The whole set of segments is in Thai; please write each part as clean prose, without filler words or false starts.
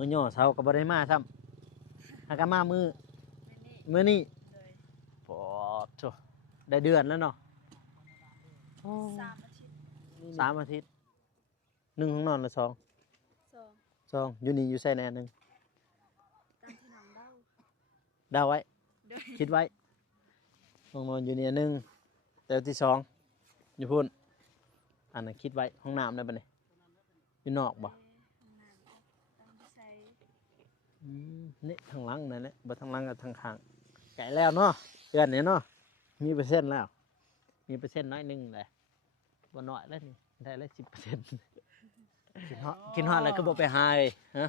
มื้อย่อเช้าก็บ่ได้มาซ้ำหากมามื้อนี้ปอดโธ่ได้เดือนแล้วเนาะ3 อาทิตย์1ห้องนอนละ2อยู่นี่อยู่ไสแน่หนึ่งตามที่น้องเล่าดาวไว้คิดไว้ห้องนอนอยู่นี่หนึ่งแต่ที่2อยู่พุ่นอันนั้นคิดไว้ห้องน้ำได้ปะเนี่ยอยู่นอกบ่นี่ทางหลังนั่นแหละบ่ทางหลังกับทางข้างไกลแล้วเนาะเดือนนี้เนาะมีเปอร์เซ็นต์แล้วมีเปอร์เซ็นต์น้อยหนึงแหละบ่น้อยแล้วนี่ได้แล้ว10%กินฮอดแล้วก็บ่ไปหาเลยฮะ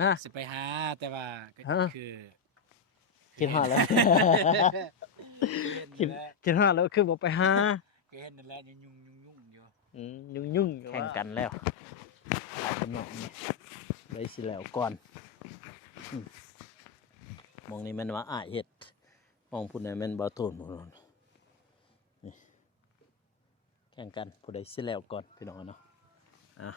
นะ สิไปหาแต่ว่าก็คือ กินฮอดแล้วกินฮอดแล้วคือบ่ไปหา ก็เห็นนั่นแหละยุ่งอยู่ ยุ่งแข่งกันแล้วหลายกำหนดนี่ได้สิแล้วก่อนมองนี่มันว่าอ้ายเฮ็ดมองผู้ใดแม่นบ่โทนบ่นนี่แข่งกันผู้ใดสิแล้วก่อนพี่น้องเนาะอ่ะ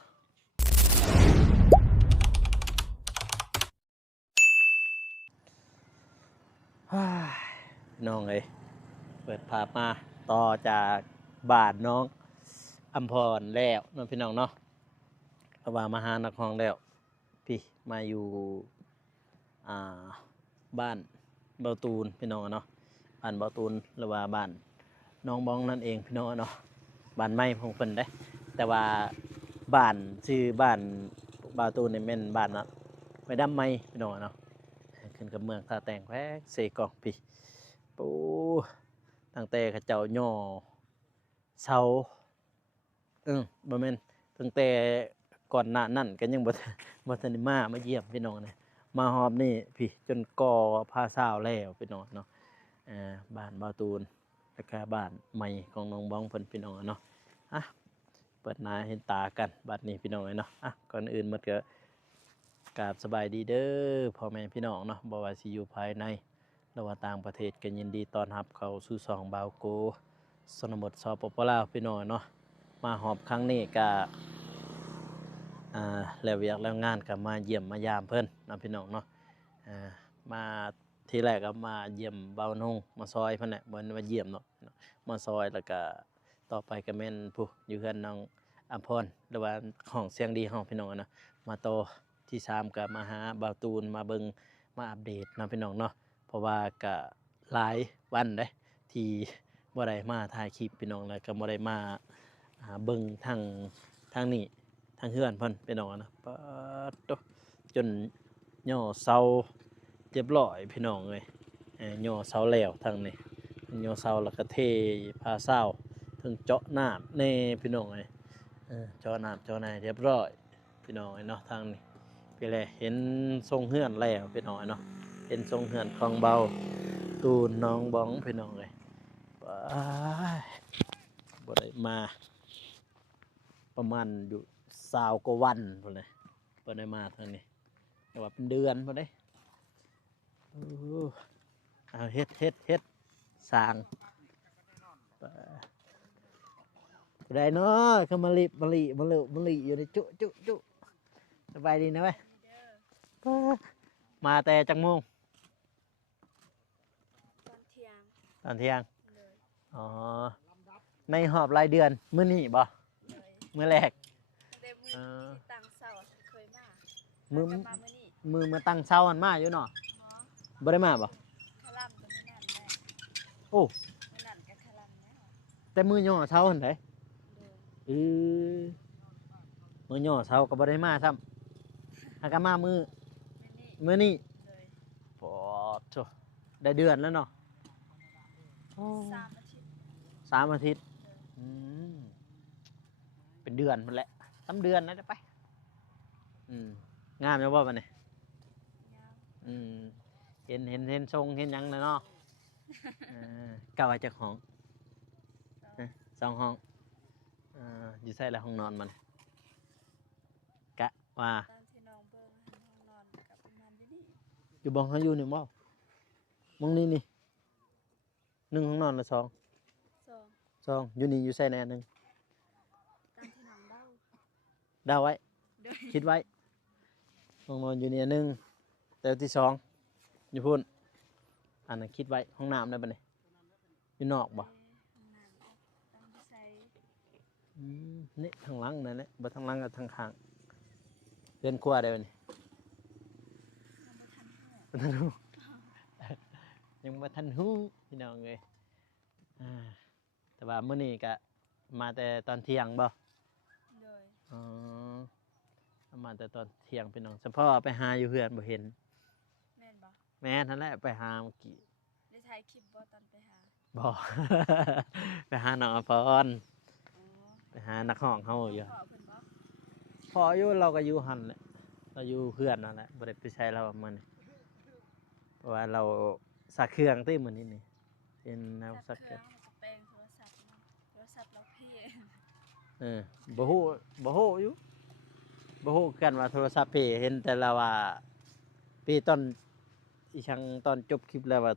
น้องเอ้ยเปิดภาพมาต่อจากบ้านน้องอำพรแล้วน้องพี่น้องเนาะเพราะว่ามาหานักร้องแล้วพี่มาอยู่บ้านเบาตูนพี่น้องเนาะบ้านเบาตูนหรือว่าบ้านน้องบ้องนั่นเองพี่น้องเนาะบ้านไม้ของเพิ่นได้แต่ว่าบ้านชื่อบ้านเบาตูนนี่แม่นบ้านนะไม้ดำไม้พี่น้องเนาะขึ้นกับเมืองท่าแต่งแควกเสกองพี่ปูตั้งแต่เขาเจ้าย่อเสาบ่แม่นตั้งแต่ก่อนหน้านั้นก็ยังบ่ทันได้มาเยี่ยมพี่น้องนะมาฮอบนี่พี่จนก่อผ้าซาวแล้วพี่น้องเนาะบ้านบ่าวตูนแล้วก็บ้านใหม่ของน้องบ้องเพิ่นพี่น้องเนาะเปิดหน้าเห็นตากันบัดนี้พี่น้องเนาะก่อนอื่นหมดก็กราบสบายดีเด้อพ่อแม่พี่น้องเนาะบ่ว่าสิอยู่ภายในหรือว่าต่างประเทศก็ยินดีต้อนรับเข้าสู่ช่องบ่าวโกชนบทสปปลาวพี่น้องเนาะมาหอบครั้งนี้ก็แล้วเวียกแล้วงานก็มาเยี่ยมมายามเพิ่นนะพี่น้องเนาะมาทีแรกก็มาเยี่ยมเบานุ่งมาซอยเพิ่นแหละบ่มาเยี่ยมเนาะมาซอยแล้วก็ต่อไปก็แม่นผู้อยู่เฮือนน้องอำพรหรือว่าห้องเสียงดีห้องพี่น้องเนาะมาโตที่3ก็มาหาเบาตูนมาเบิ่งมาอัปเดตนะพี่น้องเนาะเพราะว่าก็หลายวันเด้ที่บ่ได้มาถ่ายคลิปพี่น้องแล้วก็บ่ได้มาเบิ่งทางนี้ทางเฮือนเพิ่นพี่น้องนะปะโตจนย่อเสาเรียบร้อยพี่น้องเอ้ยย่อเสาแล้วทางนี้ย่อเสาแล้วก็เทผ้าเสาถึงเจาะน้ำแน่พี่น้องเอ้ยเจาะน้ำเจาะในเรียบร้อยพี่น้องเนาะทางนี้ไปแล้วเห็นทรงเฮือนแล้วพี่น้องเนาะเห็นทรงเฮือนของเบาตูนน้องบ้องพี่น้องเอ้ยไปบ่ได้มาประมาณอยู่20 กว่าวันพุ่นเลยเพิ่นได้มาทางนี้แต่ว่าเป็นเดือนพุ่นเด้เฮ็ดสร้างได้เนาะคือมะลิอยู่ในจุสบายดีนะเว้ยมาแต่จังโมงตอนเที่ยงอ๋อในหอบรายเดือนมื้อนี้บ่มื้อแรกตั้งเสาเคยมา มือมาตั้งเช้าอันมาอยู่เนาะบ่ได้มาบ่คลัมก็ไม่นั่นแหละโอ้ไม่นั่นก็คลัมแล้วแต่มือย่อเช้าอันไหนมือย่อเช้าก็บ่ได้มาซ้ำหากมามื้อนี้ปอดโธ่ได้เดือนแล้วเนาะ3 อาทิตย์เป็นเดือนหมดแหละ3 เดือนนะได้ไปงามแล้วบ่บัดนี้เห็นทรงเห็นหยังเลยเนาะเก่าจากห้อง2 ห้องอยู่ใส่แล้วห้องนอนมันกะว่าตามที่น้องเบิ่งห้องนอนกับประมาณนี้อยู่บ้องเขาอยู่นี่บ่มองนี่1 ห้องนอนละ2อยู่นี่อยู่ใส่แน่หนึ่งตามที่น้องเล่าดาวไว้คิดไว้ ห้องนอนอยู่นี่อันหนึงแต่ที่สองอยู่พุ่นอันนั้นคิดไว้ห้องน้ำได้ปะเนี่ยอยู่นอกบ่ ห้องน้ำต้องไปใส่ นี่ทางหลังนั่นแหละบ่ทางหลังกับทางข้างเรือนครัวได้ปะเนี่ย ยังบ่ทันหูยังบ่ทันฮู้พี่น้องเอ้ยแต่ว่ามื้อนี้ก็มาแต่ตอนเที่ยงบ่ โดย อ๋อมาแต่ตอนเที่ยงพี่น้องเฉพาะไปหาอยู่เฮือนบ่เห็น แม่นบ่ แม่นั่นแหละไปหาเมื่อกี้ ได้ถ่ายคลิปบ่ตอนไปหา บ่ ไปหาน้องอภร อ๋อ ไปหานักห้องเฮาอยู่ พ่อเพิ่นบ่ พออยู่เราก็อยู่หั่นแหละเราอยู่เฮือนนั่นแหละบ่ได้ไปใช้เรามื้อนี้เพราะว่าเราซักเครื่องติมื้อนี้นี่เป็นแนวซั สั ก ก เค เค รื่ รื่ อ อง งก็แปลงโทรศัพท์เนาะโทรศัพท์เราเพ่ บ่ฮู้อยู่บ่ฮู้กันว่าโทรศัพท์เพเห็นแต่ละว่าปีตอนอีชังตอนจบคลิปแล้วว่า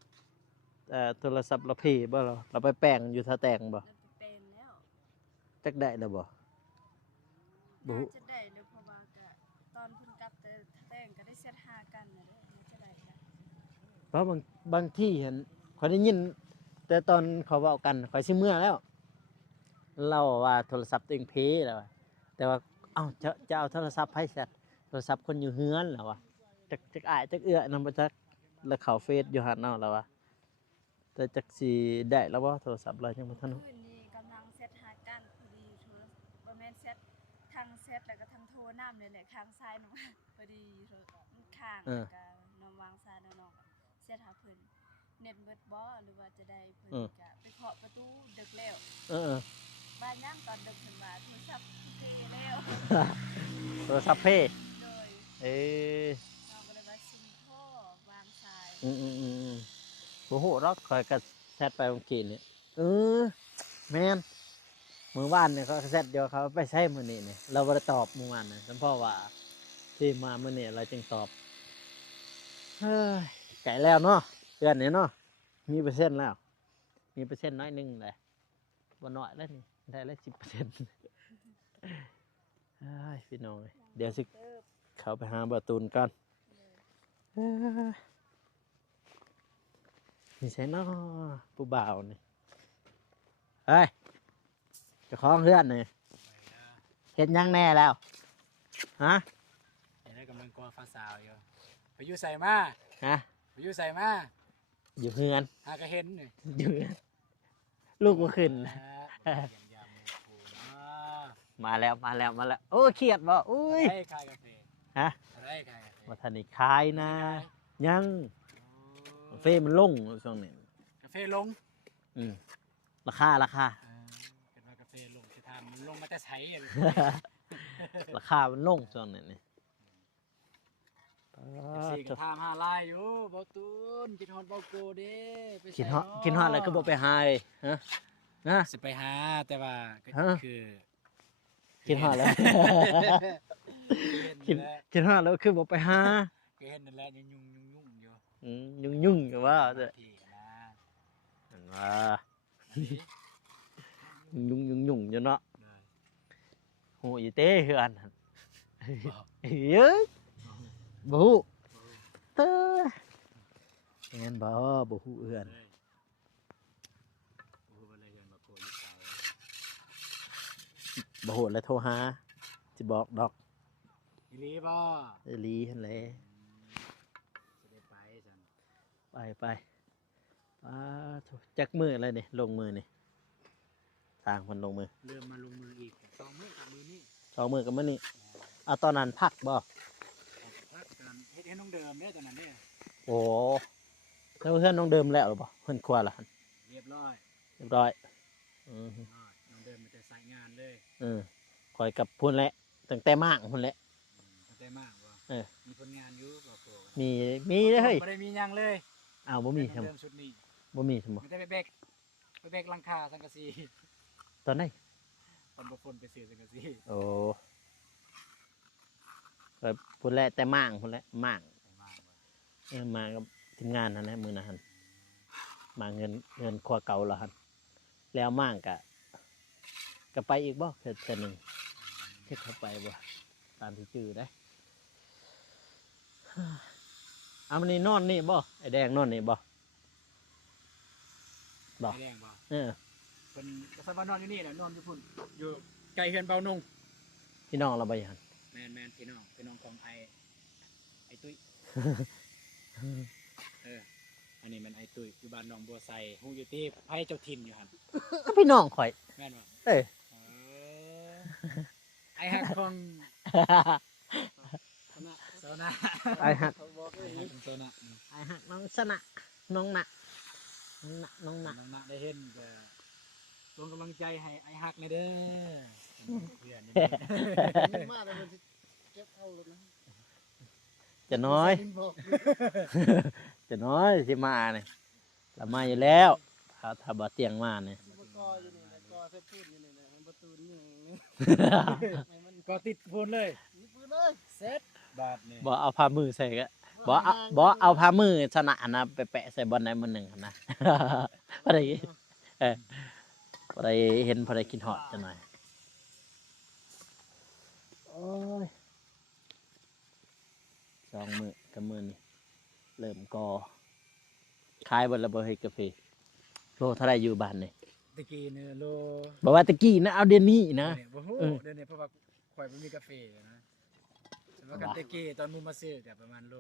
โทรศัพท์เราเพบ่เราไปแปลงอยู่ท่าแต่งบ่ เราไปแปลงแล้ว จักได้แล้วบ่ บ่ น่าจะได้เด้อเพราะว่าก็ตอนเพิ่นกลับแต่แต่งก็ได้เซตหากันน่ะเด้อน่าจะได้นะ เพราะบางที่เห็นข้อยได้ยิน แต่ตอนเขาเว้ากันข้อยสิเมื่อแล้ว เราว่าโทรศัพท์ตัวเองเพแล้วว่ะแต่ว่าเอ้าจะเอาโทรศัพท์ให้ซัดโทรศัพท์คนอยู่เฮือนแล้วว่ะจักอายจักเอื้อนำบ่จักแล้วเข้าเฟซอยู่หั่นเนาะแล้วว่ะแต่จักสิได้แล้วบ่โทรศัพท์เรายังบ่ทัน คืนนี้กำลังเซตหากันพอดีโทรบ่แม่นเซตทางเซตแล้วก็ทางโทรน้ำเลยแหละข้างซ้ายหนู พอดีโทรมันข้างแล้วก็นอนวางซ้ายแล้วน้องก็เซตหาเพิ่นเน็ตเบิดบ่หรือว่าจะได้เพิ่นก็ไปเคาะประตูดึกแล้ว เออ บ้านย่างตอนดึกเพิ่นมาโทรศัพท์เทแล้ว โทรศัพท์เพ โดย เอ้ย น้องก็เลยว่าซิมโทรวางสาย บ่ฮู้ดอกข้อยก็แชทไปเมื่อกี้นี่แม่นมื้อวานเนี่ยเขาแชทเดียวเขาไปใช้มื้อนี้นี่เราบ่ได้ตอบมื้อวานน่ะเพราะว่าที่มามื้อนี้เราจึงตอบเฮ้ยไกลแล้วเนาะเดือนนี้เนาะมีเปอร์เซ็นต์แล้ว มีเปอร์เซ็นต์น้อยหนึงแหละบ่น้อยแล้วนี่ได้แล้ว10%เฮ้ยพี่น้องเอ้ยเดี๋ยวสิ เติบ เข้าไปหาบ่าวตูนก่อน เลย นี่ใช่เนาะผู้บ่าวนี่เฮ้ยเจะคล้าของเพื่อนนี่เห็นยังแน่แล้วฮะ เห็นได้กำลังกลัวฟ้าสาวอยู่ไปอยู่ใส่มา ฮะ ไปอยู่ใส่มา อยู่เฮือน หากระเห็นนี่ อยู่เฮือนลูกก็ขึ้น เยี่ยมยามหมู่คู่เนาะ มาแล้วโอ้เครียดบ่อุ้ย ได้ขายกาแฟ ฮะ ได้ขายกาแฟ มาทันนี่คายนะ ยังเฟมันลงช่วงนี้ กาแฟลง อืมราคา เป็นว่ากาแฟลงจะทำมันลงมาจะใช้อะไร ราคามันลงช่วงนี้นี่ สี่กระทามห้าลายอยู่เบาตูนกินฮอตเบาโกเด้ไป กิน ใส่ ฮอดกินฮอดแล้วก็บ่ไปหาเลยฮะนะ สิไปหาแต่ว่าก็ ฮะ คือ กินฮอดแล้ว เห็นแล้ว กินฮอดแล้วคือบ่ไปหา ก็เห็นนั่นแหละยังยุ่งอยู่ ยุ่งอยู่ว่าเด้อ ที่นะ อันว่า อันนี้ ยุ่งอยู่เนาะ เลย โหอีเต้คืออันนั้นเอ้ยบ่ฮู้เต้แม่นบ่ฮู้เอื้อน เลยโอ้โหอะไรยังมาโผล่อยู่ไส บ่ฮู้แล้วโทรหาสิบอกดอก อีหลีบ่ ไอ้ลีหั่นแหละ จะได้ไปจัง ไปโถจักมืออะไรนี่ลงมือนี่ทางมันลงมือ เริ่มมาลงมืออีก2 มื้อกับมือนี่ สองมือกับมื้อนี้เอาตอนนั้นพักบ่ พักกันเฮ็ดให้น้องเดิมเด้อตอนนั้นเด้อ โอ้แล้วเพื่อนน้องเดิมแล้วหรือบ่เพิ่นครัวล่ะหั่น เรียบร้อย เรียบร้อยอือฮึ น้องเดิมมันจะใส่งานเลย คอยกับพุ่นแหละตั้งแต่มากพุ่นแหละ เข้าใจมากบ่ เออ มีผลงานอยู่บ่โผล่ มีเด้อเฮ้ย บ่ได้มีหยังเลย อ้าวบ่มี น้ ซั่ อง น เดิมชุดนี้ บ่มีซั่นบ่ มันจะไปเบกหลังคาสังกะสี ตอนไหน ตอนบ่ฝนไปซื้อสังกะสี โอ้ก็พุ่นแหละแต่มากพุ่นแหละมาก ไปมากบ่ มากับทีมงานนั่นแหละมื้อนั้นหั่นมาเงินครัวเก่าแล้วหั่นแล้วมากก็ไปอีกบ่เทื่อนึงเฮ็ดเข้าไปบ่ตามที่จื้อได้ เอามันนี่นอนนี่บ่ไอ้แดงนอนนี่บ่ บ่ ไอ้แดงบ่ เออ เป็นกษัตริย์นอนอยู่นี่แหละนอนอยู่พุ่นอยู่ไกลเฮือนเบานุ่ง พี่น้องเราบ่ยัน แมนพี่น้องของไอตุ้ย อันนี้มันไอตุ้ยอยู่บ้านหนองบัวไซฮู้อยู่ที่ไผเจ้าถิ่นอยู่หั่น ก็พี่น้องข่อย แม่นบ่ เอ้ย เออไอฮักของโซนะ ไอ้หัก โซนะ ไอ้หักน้องสนะน้องหนะน้องหนะ น้องนะได้เห็นก็ส่งกำลังใจให้ไอฮักในเด้อเพื่อนนี่ มาแต่มันเก็บเอาเลยนะ จะน้อย บอก จะน้อยสิมาเนี่ยเรามาอยู่แล้วถ้าบ่เตียงมาเนี่ย มากออยู่นี่นะกอเซฟพื้นอยู่นี่นะประตูนี่มัน ก็ติดพูนเลย มีปืนเลย เซ็ตบาทนี่ บ่เอาผ้ามือใส่ก็บ่เอาผ้ามือชนะนะไปแปะใส่บอลไหนบอลหนึ่งหั่นนะ พอได้พอได้เห็นพอได้กินหอดจังหน่อยโอ้ยสองมือกับมือนี่เริ่มกอขายบนระเบิดกาแฟโลเท่าไรอยู่บ้านนี่ ตะกี้เนี่ยโล บอกว่าตะกี้นะเอาเดือนนี้นะ เนี่ยบ่ฮู้เดี๋ยวนี้เพราะว่าข่อยบ่มีกาแฟนะแต่ว่ากันตะกี้ตอนมูมาซื้อก็ประมาณโล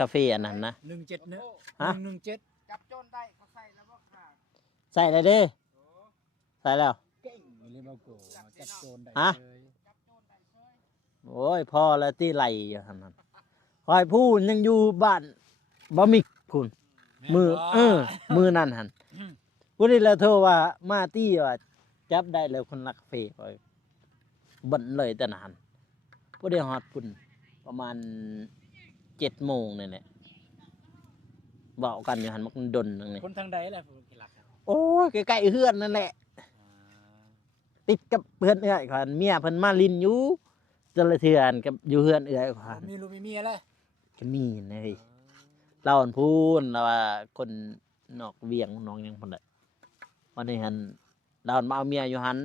กาแฟอันนั้นนะ 17เนอะ ฮะ 117 จับโจรได้เขาใส่แล้วบอกขาด ใส่เลยเด้ใส่แล้ว เก่งเลยบ่โกจับโจรได้ ฮะ เลย จับโจรได้เฉย โอ้ยพอแล้วที่ไหลอยู่ทำนั้นคอยพูดยังอยู่บ้านบ่มีคุณมือมือนั่นหันพูดได้แล้วโทรว่ามาตี้ว่าจับได้แล้วคนรักกาแฟคอยบันเลยแต่นานพูดได้ฮอดพุ่นประมาณ7 โมงนี่แหละบอกกันอยู่หันมักดนนึงนี่ คนทางใดล่ะผู้ที่รักครับ โอ้ยใกล้ๆเฮือนนั่นแหละ ติดกับเพื่อนเอื้อยขอนเมียเพิ่นมาลินอยู่จนละเทือนกับอยู่เฮือนเอื้อยขอน มีลูกมีเมียเลย ก็มีนะเฮ้ยเราอันพูนเราว่าคนนอกเวียงน้องยังพุ่นน่ะวันนี้หันเรามาเอาเมียอยู่หัน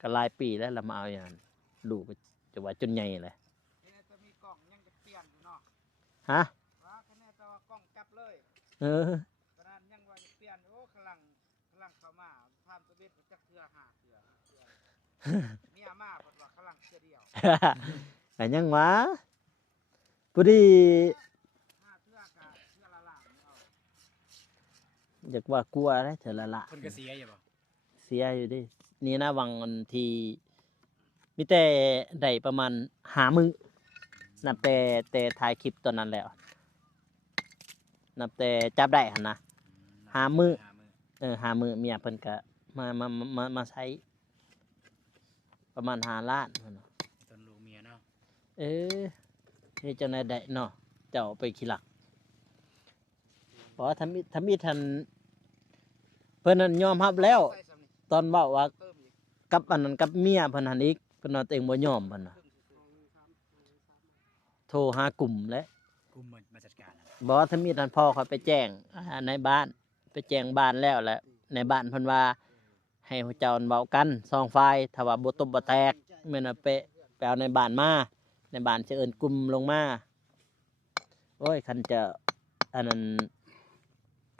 ก็หลายปีแล้วเรามาเอาอย่างนั้นลูกก็จะว่าจนใหญ่เลย นี่จะมีกล่องยังจะเปลี่ยนอยู่เนาะ ฮะ ว่าแค่นี้แต่ว่ากล้องจับเลย เออ ขนาดยังว่าจะเปลี่ยนโอ้กำลังเข้ามาทำตัวเบ็ดจักเทือหาเทือเมียมาเพิ่นว่ากำลังเทือเดียว แต่ยังวะพอดี ห้าเทือกะเทือละหลางเอา อยากว่ากลัวได้เถอะละละ คนก็เสียอยู่บ่ เสียอยู่ดินี่นะวังวันทีมีแต่ได้ประมาณ5 มื้อนับแต่ถ่ายคลิปตอนนั้นแล้ว นับแต่จับได้หั่นนะ5 มื้อ 5 มื้อเมียเพิ่นก็มาใช้ประมาณ5 ล้านพุ่นเนาะ ตอนลูกเมียเนาะ เออเฮ็ดจังได๋ได้เนาะเจ้าไปขี้หลักเพราะว่าทำอิทันเพิ่นนั้นยอมรับแล้ว ใส่ซ้ำนี่ ตอนเว้าว่า เติมอีก กับอันนั้นกับเมียเพิ่นหันอีกเพิ่นว่าตัวเองบ่ยอมเพิ่นน่ะโทรหากลุ่มแล้ว กุมมาจัดการนะ บอกว่าถ้ามีท่านพ่อเขาไปแจ้งในบ้านไปแจ้งบ้านแล้วแหละในบ้านเพิ่นว่าให้เจ้าเว้ากัน2 ฝ่ายถ้าว่าบ่ตบบ่แตกแม่นว่าไปเอาในบ้านมาในบ้านจะเอิ้นกลุ่มลงมาโอ้ยคันจะอันนั้น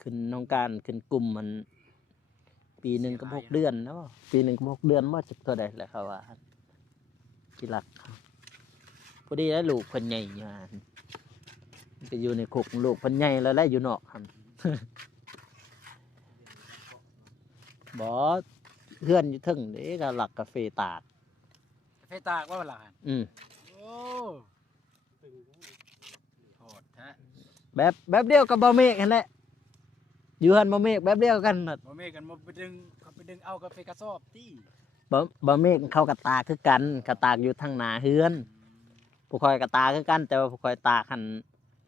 ขึ้นน้องการขึ้นกลุ่มมันปีหนึงก็6 เดือนแล้วปีหนึงก็6 เดือนบ่จักเท่าใดแหละเขาว่าที่รักครับพอดีแล้วลูกเพิ่นใหญ่อยู่หั่น ไปอยู่ในคุกลูกเพันใหญ่แล้วแหละอยู่นอกครับ บอเพื่อนอยู่ถึงเด้ก็หลักกาแฟตาก กาแฟตากว่าเวลาหั่น อืม โอ้โหดแท้ แบบเดียวกับบะเมกนั่นแหละอยู่หันบะเมกแบบเดียวกันน่ะ บ่แม่กันบ่ไปดึงเขาไปดึงเอากาแฟกระสอบติ บะเมกเข้ากระตากคือกันกระตากอยู่ทางหน้าเฮือนผู้คอยกระตากคือกัน แต่ว่าผู้คอยตากหัน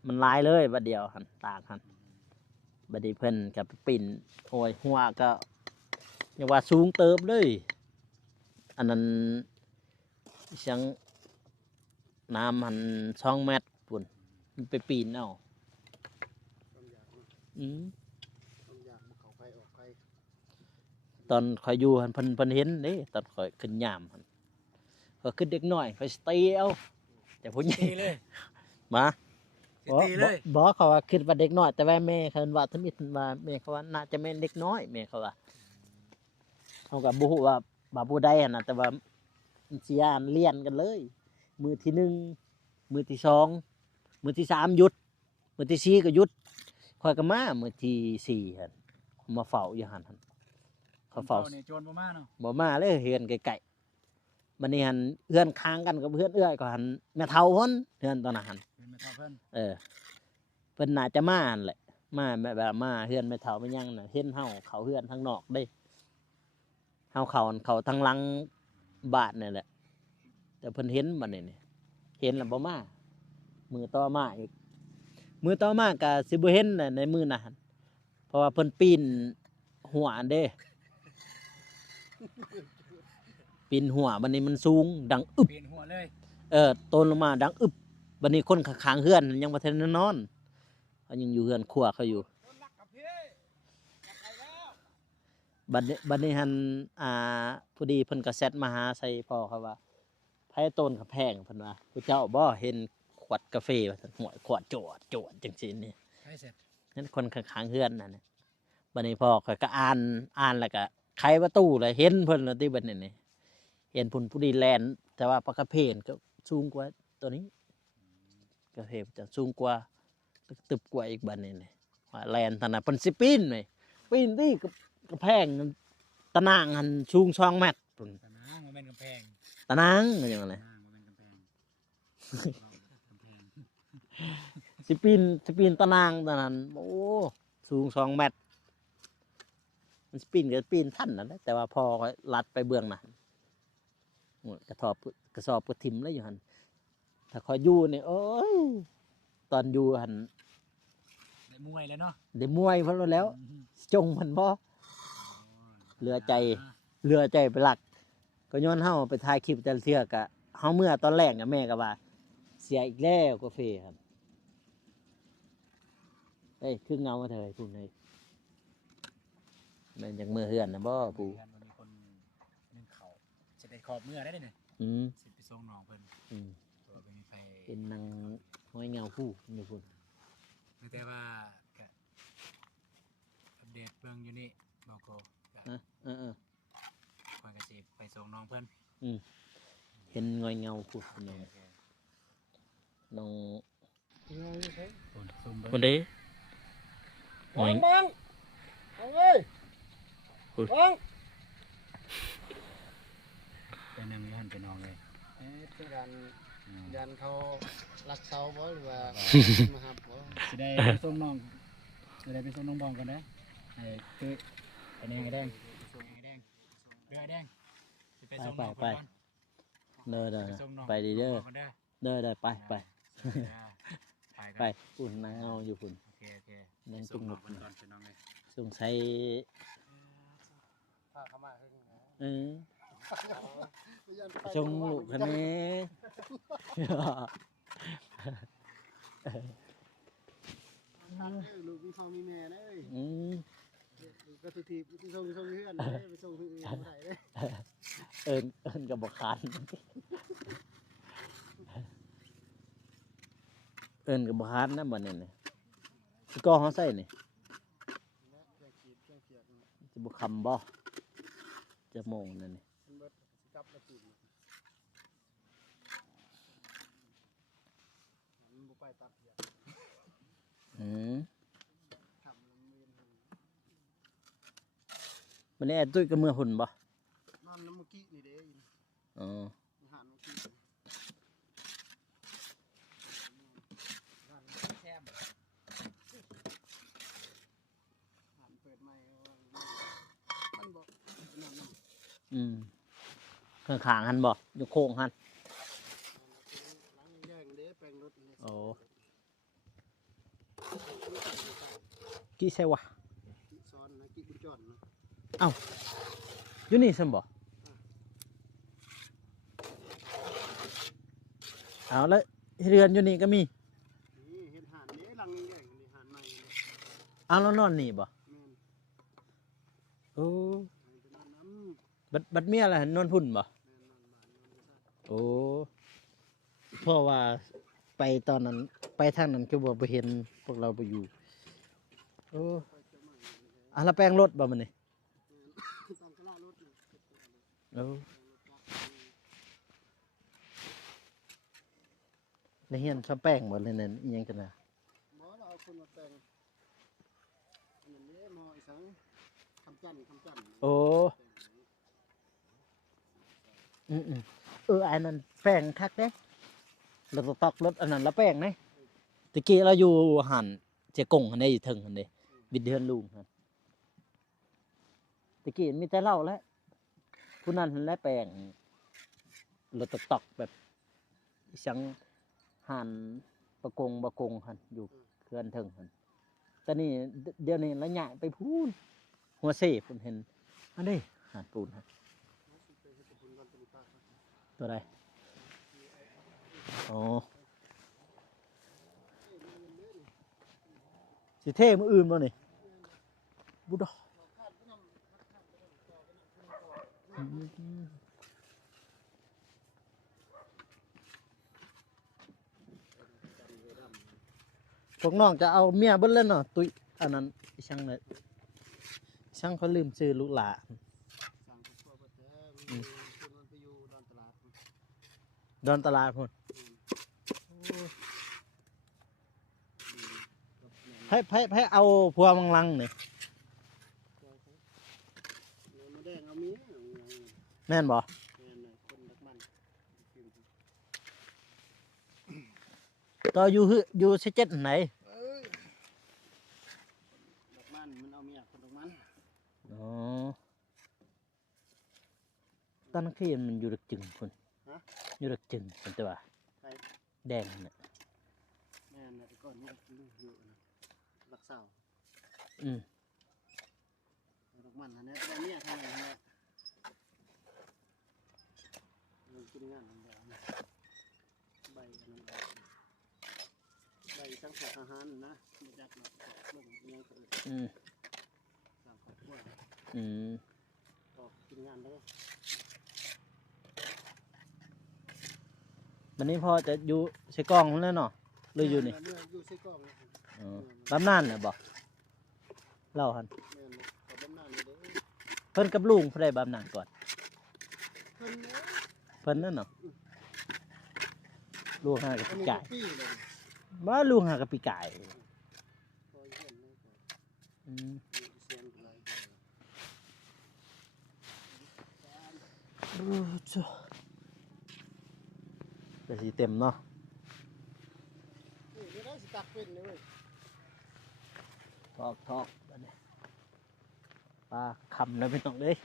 มันหลายเลยบัดเดียวหันตากหันบัดนี้เพิ่นกับปิ่นโอ้ยหัวก็อย่าว่าสูงเติบเลยอันนั้นเสียงน้ำหัน2 เมตรปุ่นมันไปปีนเอา ต้องอยากนะ อืม ต้องอยากมาเข้าไปออกไป ตอนคอยอยู่หันเพิ่นเห็นเด้ตอนคอยขึ้นยามหันก็ขึ้นเด็กน้อยคอยสเตย์เอาแต่ผู้ใหญ่ ตีเลย มา สิตีเลย บ่เขาว่าคิดว่าเด็กน้อยแต่ว่าแม่เขาว่าทำอิดว่าแม่เขาว่าน่าจะแม่นเด็กน้อยแม่เขาว่าเขาก็บ่ฮู้ว่าบาผู้ใดหั่นน่ะแต่ว่ามันสิย่านเรียนกันเลย มือที่หนึ่งมือที่สองมือที่สามหยุดมือที่สี่ก็หยุดค่อยก็มามือที่สี่หั่นมาเฝ้าอยู่หั่นเขาเฝ้า เนี่ยโจรบ่มาเนาะ บ่มาเลยเฮือนไกลๆบัดนี้หันเฮือนค้างกันกับเฮือนเอื้อยก็หันแม่เฒ่าพุ่นเฮือนตอนนั้นหัน เป็นมาเท่าเพิ่น เพิ่นน่าจะมาหั่นแหละมาแบบมาเฮือนแม่เฒ่าไม่ยังน่ะเห็นเฮาเขาเฮือนทางนอกเด้เฮาเขาทางหลังบ้านนี่แหละ แต่เพิ่นเห็นบัดนี้นี่เห็นแล้วบ่มามือต่อมาอีกมือต่อมาก็สิบ่เห็นน่ะในมือน่ะหั่นเพราะว่าเพิ่นปีนหัวอันเด้ ปีนหัวบัดนี้มันสูงดังอึบ เปลี่ยนหัวเลย ต้นลงมาดังอึบบัดนี้คนข้างๆเฮือนยังบ่ทันได้นอนเขายังอยู่เฮือนครัวเขาอยู่ คนรักกับพี่อยากไปแล้ว บัดนี้หันพอดีเพิ่นก็แซดมาหาใส่พ่อเขาว่าไผต้นกระแพงเพิ่นว่าผู้เจ้าบ่เห็นขวดกาแฟว่าซั่นหวยขวดโจดจังซี่นี่ ให้เสร็จ นั่นคนข้างๆเฮือนนั่นน่ะบัดนี้พ่อข่อยก็อ่านแล้วก็ไขประตูเลยเห็นเพิ่นแล้วติบัดนี้นี่เห็นพุ่นผู้ดีแลนแต่ว่าปลากระเพนก็สูงกว่าตัวนี้กระเพนจะสูงกว่าตึบกว่าอีกบัดนี้นี่ว่าแลนตอนนั้นเพิ่นสิปีนนี่ปีนที่กระแพงตะนางหันสูง2 เมตรพุ่น ตะนางบ่แม่นกำแพง ตะนางว่าจังได๋ ตะนางบ่แม่นกำแพงกำแพง สิปีนตะนางตอนนั้นโอ้สูง2 เมตรมันสิปีนก็ปีนทันนั่นแหละแต่ว่าพอก็ลัดไปเบื้องหน้าโอ้ยกระสอบกระทิ่มเลยอยู่หั่นถ้าคอยอยู่นี่โอ้ยตอนอยู่หั่น ได้มวยแล้วเนาะ ได้มวยเพิ่นแล้ว จงมันบ่เหลือใจไปหลัก ก็ย้อนเฮาไปถ่ายคลิปแต่ละเทื่อกะเฮาเมื่อตอนแรกน่ะแม่ก็ว่า เสียอีกแล้วกาแฟครับเอ้ยคือเงามาเถอะพุ่นเฮ้ยแม่นจังมือเฮือนน่ะบ่ปู่ เพื่อนมันมีคนนึ่งเขาสิได้ขอบเมื่อได้เด้เนี่ย อืม สิไปส่งน้องเพิ่น อืม ตัวบ่มีไผ เป็นนางห้อยเงาผู้อยู่พุ่น แต่ว่าก็อัปเดตเบิ่งอยู่นี่บอกโกก็ นะเออ คอยก็สิไปส่งน้องเพิ่น เห็นงอยเงาผู้น้องน้อง คนซุ่มเบิ่ง คนเด้งอย บังเอ้ย อุ๊ย บัง ไปนั่งอยู่หั่นไปน้องเลย คือการยันเขารักเสาบ่หรือว่ามาหับบ่ สิได้ไปส่งน้องสิได้ไปส่งน้องบองกันนะไอ้คือไอ้แดงไอ้แดงเรือไอ้แดงสิไปส่งน้องเพิ่นก่อน เด้อ ส่งน้อง ไปดีเด้อ ก่อนเด้อ เด้อไป ไป ไปพุ่นนางเงาอยู่พุ่น โอเคโอเค นั่ง ส่งน้อง จุ่ม เพิ่นก่อนพี่น้องเลย สงสัย พาเข้ามาขึ้น เออชงลูกคนนี้ ลูกมีพ่อมีแม่ได้ อืม ก็ทุกทีที่ส่งเพื่อนไปส่งที่อื่นบ่ได้เด้ เอิญกับบอกขานเอิญกับบอกขานนะบ่เนี่ยสิก็เขาใส่นี่จะบุคำบ่จะโมงนั่นนี่ มันเบิดสิกลับมากินมันบ่ไปตัดเหี้ย อืม ทำแล้วมันเวียนหัว มันนี่แอดตุ้ยกับมือหุ่นบ่ นอนน้ำเมื่อกี้นี่เด้ อ๋อ อาหารเมื่อกี้ร้านแคมอาหารเปิดใหม่มันบอกนั่นนั่น อืมข้างๆหันบ่อยู่โค้งหัน ล้างแย่งเด้แปลงรถนี่ โอ้กี่ใช่วะ กิซ้อนนะกิบุญจอนนะ อยู่นี่ซั่นบ่เอาแล้วเรือนอยู่นี่ก็มี นี่เห็ดหานนี้ลังแย่งนี่หานใหม่เลย เอาแล้วนอนนี่บ่ แม่น โอ้ ให้ไปนอนน้ำ บัดเมียล่ะนอนพุ่นบ่ แม่นนอนบ้านนอนที่ซ่า โอ้เพราะว่าไปตอนนั้น ไปทางนั้นคือบ่เห็นพวกเราบ่อยู่โอ้อ่ะแล้วแป้งรถบ่มันนี่ ตามตลาดรถนี่ เออในเฮียนชอบแป้งบ่เลยนั่นอีหยังกันน่ะ หมอเราเอาคนมาแต่งอันนี้หมออีสังคำจันทร์ โอ้อันนั้นแป้งคักเด้รถตอกรถอันนั้นละแป้งเด้ตะกี้เราอยู่หันเจกงหันได้อยู่ถึงหันเด้บิดเดือนลุงหั่นตะกี้มีแต่เหล้าแล้วผู้นั้นหันและแป้งรถตอกแบบอีสังหันประกงหันอยู่เคือนถึงหันแต่นี่เดี๋ยวนี้ละใหญ่ไปพูนหัวเซ่เพิ่นเห็นอันนี้หาดปูนฮะตัวใดอ๋อสิเท่มืออื่นบ่นี่บุดอกพวกน้องจะเอาเมียเบิ้ลเล่นเนาะตุ้ยอันนั้นอีช่างเลยช่างเขาลืมซื้อลูกหลา สั่งทั่วประเทศมีคนมันไปอยู่ดอนตลาด ดอนตลาดพุ่นให้เอาพวงมังลังนี่ มาแดงเอามี แม่นบ่ คนดักมัน ต่ออยู่สิเจ็ดไหน ดักมันมันเอาเมียคนดักมัน อ๋อตอนนั้นคือมันอยู่ดึกจึงพุ่นอยู่ดึกจึงเป็นตัวแดงน่ะ แม่เนี่ยก่อนนี่อยู่นะรักษา อืม ดักมันอันนี้ตัวเมียทำไงฮะกินงานแบบใบนั้นใบตั้งแต่อาหารนะมาจากหลักลงยังเกิด อืม สามครอบครัว อืม ออกกินงานได้ วันนี้พ่อจะอยู่ใช้กล้องพุ่นแล้วเนาะหรืออยู่นี่ อยู่ใส่กล้อง อ๋อบำนานน่ะบ่เล่าหัน แม่นขอบำนาญเลยเด้อ เพิ่นกับลุงเพิ่นได้บำนาญก่อน เพิ่นเนี่ย เพิ่นนั่นเนาะลุงหากับ อัน ปี นี้ ไก่ ปีเลย บ่ลุงหากับปีไก่ พอเห็นเลย อืม เสียงอะไร แต่สิเต็มเนาะ นี่ได้สิตักเป็นเลยเว้ย ทอกอันนี้ปลาคำแล้วไม่ต้องเลย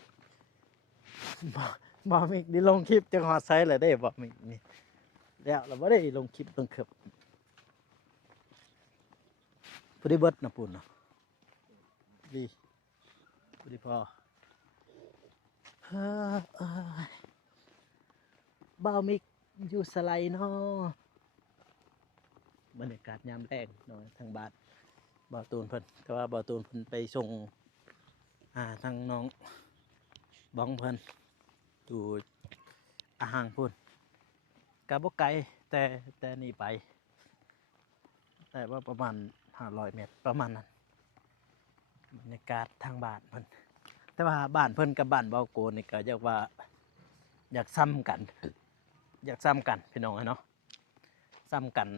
บ่มิกนี่ลงคลิปจังหวัดไซเลยได้บ่มิกนี่แล้วเราบ่ได้ลงคลิปลงเคือบพอดีเบิดนะปุ่นเนาะดีพอดีพอบ่าวมิกอยู่สไลด์เนาะบรรยากาศยามแรงเนาะทางบ้านบ่าวตูนเพิ่นแต่ว่าบ่าวตูนเพิ่นไปส่งทางน้องบ้องเพิ่นอยู่อาหางพุ่นกะบ่ไกลแต่นี่ไปแต่ว่าประมาณ500 เมตรประมาณนั้นบรรยากาศทางบ้านเพิ่นแต่ว่าบ้านเพิ่นกับบ้านเบาโกนี่ก็อยากว่าอยากซ้ำกันพี่น้องเนาะซ้ำกัน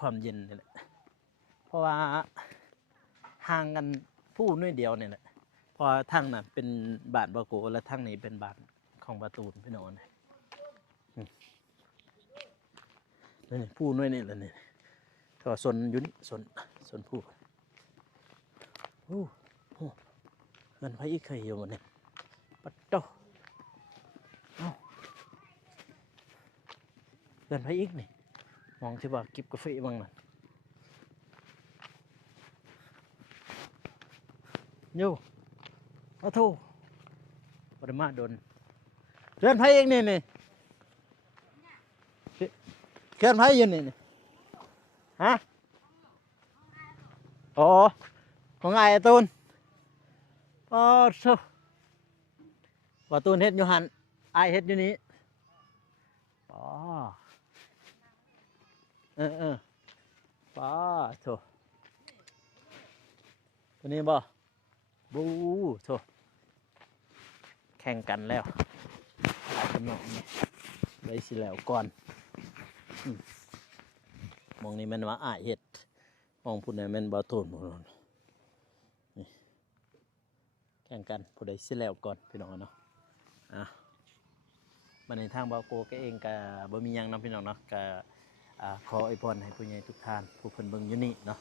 ความเย็นนี่แหละเพราะว่าห่างกันผู้น้อยเดียวนี่แหละเพราะทางน่ะเป็นบ้านเบาโกและทางนี้เป็นบ้านของประตูนพี่น้องนี่ผู้น้อยนี่แหละนี่ก็ส่วนยุนส่วนผู้โอ้โหเงินไพ่อีกเคยอยู่มันนี่ปัดโตเงินไพ่อีกนี่มองที่ว่ากิบกาแฟบ้างน่ะโย่เอาโทปริมาโดนเงินไพ่อีกนี่เงินไพ่อยู่นี่ฮะอ๋อของไอ้ตูนอ๋อโซ่ว่าตูนเฮ็ดอยู่หันไอเฮ็ดอยู่นี้อ๋อ ป้าโถตัวนี้บ่บูโถแข่งกันแล้วหลายคนหน่อยนี่ได้สิแล้วก่อนอืมมองนี่แมันว่าอ้ายเฮ็ดมองผู้ใดแม่นบ่ตูนหมดนี่แข่งกันผู้ใดสิแล้วก่อนพี่น้องเนาะอ่ะบัดนี้ทางบ่าวโกก็เองก็บ่มีหยังนํพี่น้องเนาะก็ขออวยพรให้ผู้ใหญ่ทุกท่านผู้เพิ่นเบิ่งอยู่นี่เนาะ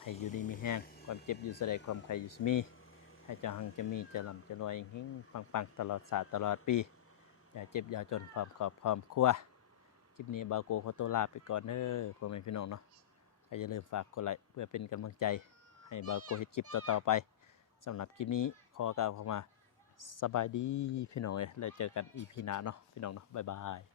ให้อยู่ดีมีแฮงความเจ็บอยู่แสดงความใครอยู่สมีให้เจ้าหังจะมีจะร่ำจะรวยเฮงปังๆตลอดศาสตร์ตลอดปีอย่าเจ็บอย่าจนพร้อมครอบพร้อมครัวคลิปนี้บ่าวโกขอตัวลาไปก่อนเด้อพ่อแม่พี่น้องเนาะก็อย่าลืมฝากกดไลค์เพื่อเป็นกำลังใจให้บ่าวโกเฮ็ดคลิปต่อๆไปสำหรับคลิปนี้ขอกล่าวเข้ามาสบายดีพี่น้องเอ้ยแล้วเจอกัน EP หน้าเนาะพี่น้องเนาะบ๊ายบาย